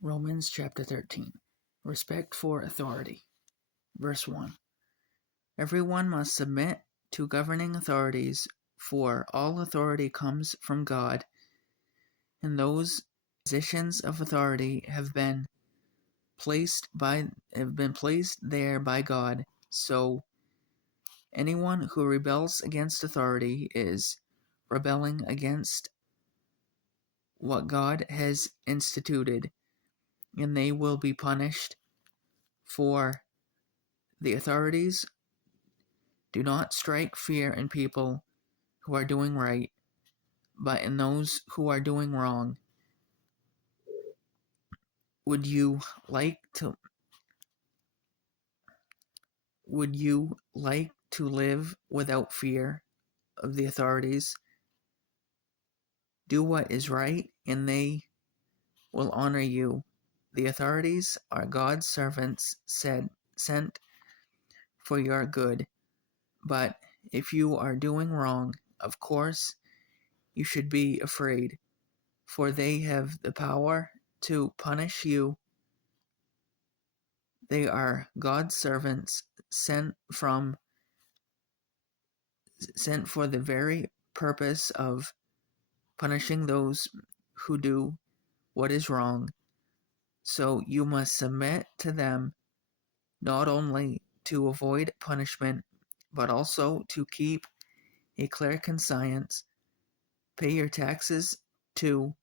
Romans chapter 13. Respect for authority. Verse 1. Everyone must submit to governing authorities, for all authority comes from God, and those positions of authority have been placed there by God. So anyone who rebels against authority is rebelling against what God has instituted, and they will be punished. For the authorities do not strike fear in people who are doing right, but in those who are doing wrong. Would you like to live without fear of the authorities? Do what is right, and they will honor you. The authorities are God's servants sent for your good. But if you are doing wrong, of course, you should be afraid, for they have the power to punish you. They are God's servants sent for the very purpose of punishing those who do what is wrong. So you must submit to them, not only to avoid punishment, but also to keep a clear conscience. Pay your taxes too,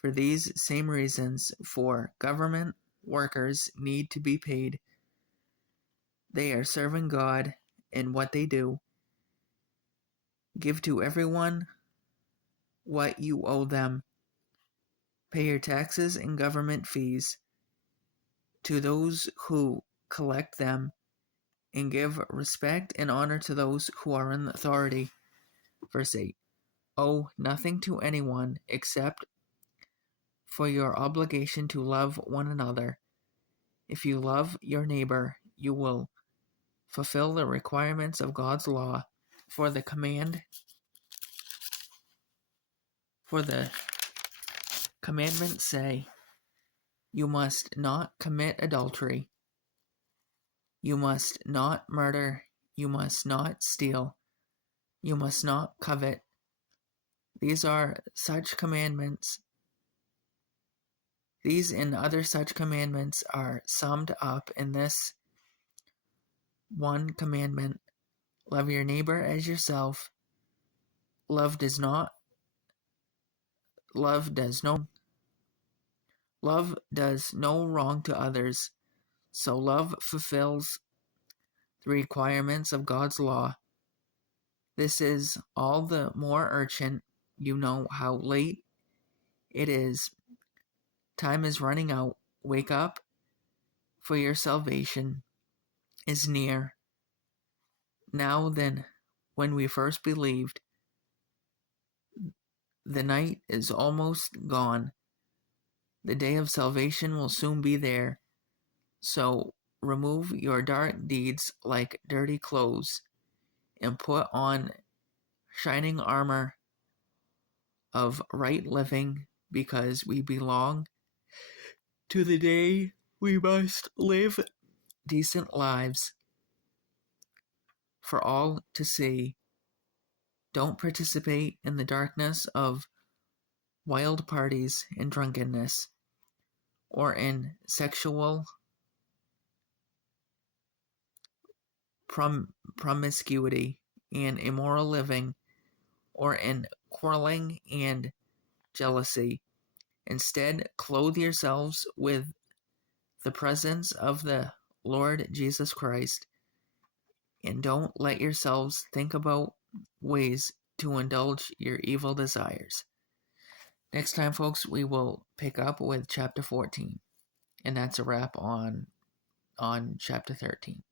for these same reasons, for government workers need to be paid. They are serving God in what they do. Give to everyone what you owe them. Pay your taxes and government fees to those who collect them, and give respect and honor to those who are in authority. Verse 8. Owe nothing to anyone except for your obligation to love one another. If you love your neighbor, you will fulfill the requirements of God's law. For the commandments say, you must not commit adultery, you must not murder, you must not steal, you must not covet. These and other such commandments are summed up in this one commandment: love your neighbor as yourself. Love does no wrong to others, so love fulfills the requirements of God's law. This is all the more urgent. You know how late it is. Time is running out. Wake up, for your salvation is near. Now then, when we first believed, the night is almost gone. The day of salvation will soon be there. So remove your dark deeds like dirty clothes, and put on shining armor of right living, because we belong to the day. We must live decent lives for all to see. Don't participate in the darkness of wild parties and drunkenness, or in sexual promiscuity and immoral living, or in quarreling and jealousy. Instead, clothe yourselves with the presence of the Lord Jesus Christ, and don't let yourselves think about ways to indulge your evil desires. Next time, folks, we will pick up with chapter 14, and that's a wrap on chapter 13.